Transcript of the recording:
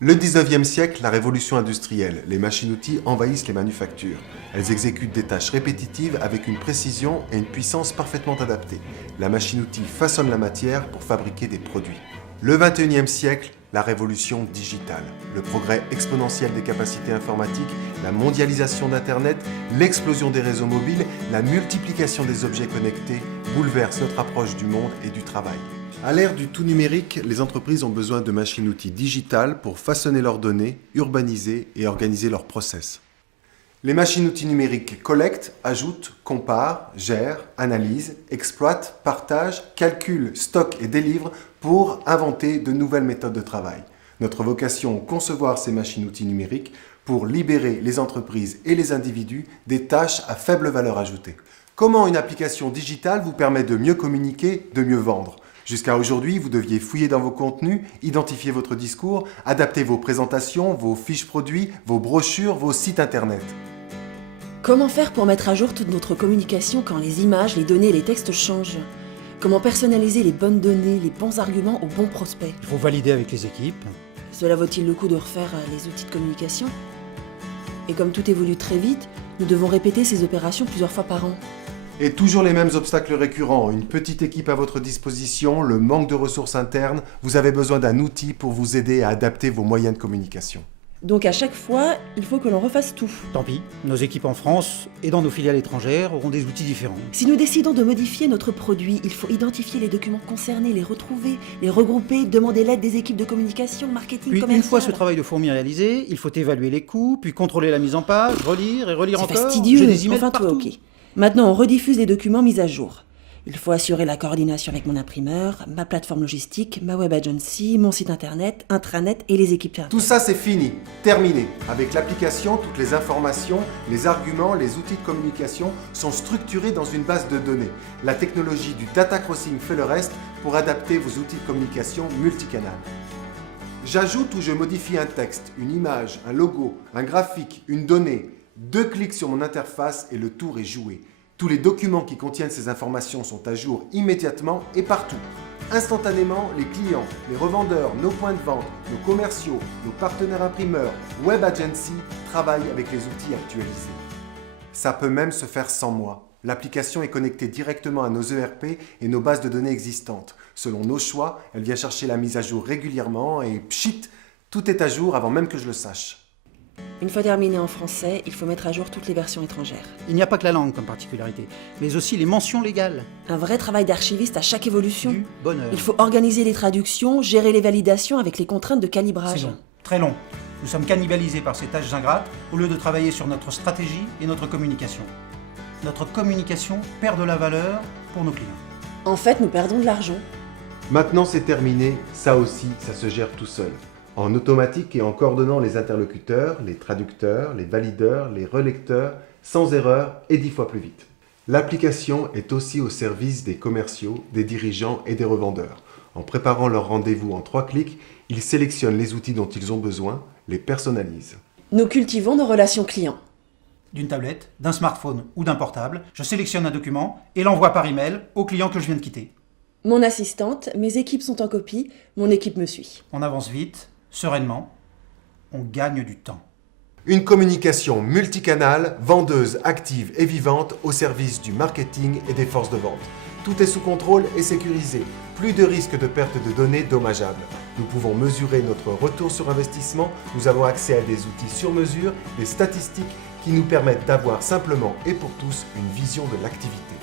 Le 19e siècle, la révolution industrielle, les machines-outils envahissent les manufactures. Elles exécutent des tâches répétitives avec une précision et une puissance parfaitement adaptées. La machine-outil façonne la matière pour fabriquer des produits. Le 21e siècle, la révolution digitale, le progrès exponentiel des capacités informatiques, la mondialisation d'Internet, l'explosion des réseaux mobiles, la multiplication des objets connectés bouleversent notre approche du monde et du travail. À l'ère du tout numérique, les entreprises ont besoin de machines-outils digitales pour façonner leurs données, urbaniser et organiser leurs process. Les machines-outils numériques collectent, ajoutent, comparent, gèrent, analysent, exploitent, partagent, calculent, stockent et délivrent pour inventer de nouvelles méthodes de travail. Notre vocation est concevoir ces machines-outils numériques pour libérer les entreprises et les individus des tâches à faible valeur ajoutée. Comment une application digitale vous permet de mieux communiquer, de mieux vendre ? Jusqu'à aujourd'hui, vous deviez fouiller dans vos contenus, identifier votre discours, adapter vos présentations, vos fiches produits, vos brochures, vos sites internet. Comment faire pour mettre à jour toute notre communication quand les images, les données et les textes changent ? Comment personnaliser les bonnes données, les bons arguments aux bons prospects ? Il faut valider avec les équipes. Cela vaut-il le coup de refaire les outils de communication ? Et comme tout évolue très vite, nous devons répéter ces opérations plusieurs fois par an. Et toujours les mêmes obstacles récurrents, une petite équipe à votre disposition, le manque de ressources internes, vous avez besoin d'un outil pour vous aider à adapter vos moyens de communication. Donc à chaque fois, il faut que l'on refasse tout. Tant pis, nos équipes en France et dans nos filiales étrangères auront des outils différents. Si nous décidons de modifier notre produit, il faut identifier les documents concernés, les retrouver, les regrouper, demander l'aide des équipes de communication, marketing, Puis commercial. une fois ce travail de fourmi réalisé, il faut évaluer les coûts, puis contrôler la mise en page, relire et relire C'est encore. fastidieux, J'ai des emails enfin toi, partout. ok. Maintenant, on rediffuse les documents mis à jour. Il faut assurer la coordination avec mon imprimeur, ma plateforme logistique, ma web agency, mon site internet, intranet et les équipes internes. Tout ça c'est fini, terminé. Avec l'application, toutes les informations, les arguments, les outils de communication sont structurés dans une base de données. La technologie du data crossing fait le reste pour adapter vos outils de communication multicanal. J'ajoute ou je modifie un texte, une image, un logo, un graphique, une donnée. 2 clics sur mon interface et le tour est joué. Tous les documents qui contiennent ces informations sont à jour immédiatement et partout. Instantanément, les clients, les revendeurs, nos points de vente, nos commerciaux, nos partenaires imprimeurs, web agency travaillent avec les outils actualisés. Ça peut même se faire sans moi. L'application est connectée directement à nos ERP et nos bases de données existantes. Selon nos choix, elle vient chercher la mise à jour régulièrement et pchit, tout est à jour avant même que je le sache. Une fois terminé en français, il faut mettre à jour toutes les versions étrangères. Il n'y a pas que la langue comme particularité, mais aussi les mentions légales. Un vrai travail d'archiviste à chaque évolution. Du bonheur. Il faut organiser les traductions, gérer les validations avec les contraintes de C'est calibrage. long, très long. Nous sommes cannibalisés par ces tâches ingrates au lieu de travailler sur notre stratégie et notre communication. Notre communication perd de la valeur pour nos clients. En fait, nous perdons de l'argent. Maintenant c'est terminé, ça aussi, ça se gère tout seul. En automatique et en coordonnant les interlocuteurs, les traducteurs, les valideurs, les relecteurs, sans erreur et 10 fois plus vite. L'application est aussi au service des commerciaux, des dirigeants et des revendeurs. En préparant leur rendez-vous en 3 clics, ils sélectionnent les outils dont ils ont besoin, les personnalisent. Nous cultivons nos relations clients. D'une tablette, d'un smartphone ou d'un portable, je sélectionne un document et l'envoie par email au client que je viens de quitter. Mon assistante, mes équipes sont en copie, mon équipe me suit. On avance vite, sereinement, on gagne du temps. Une communication multicanale, vendeuse, active et vivante au service du marketing et des forces de vente. Tout est sous contrôle et sécurisé. Plus de risque de perte de données dommageables. Nous pouvons mesurer notre retour sur investissement. Nous avons accès à des outils sur mesure, des statistiques qui nous permettent d'avoir simplement et pour tous une vision de l'activité.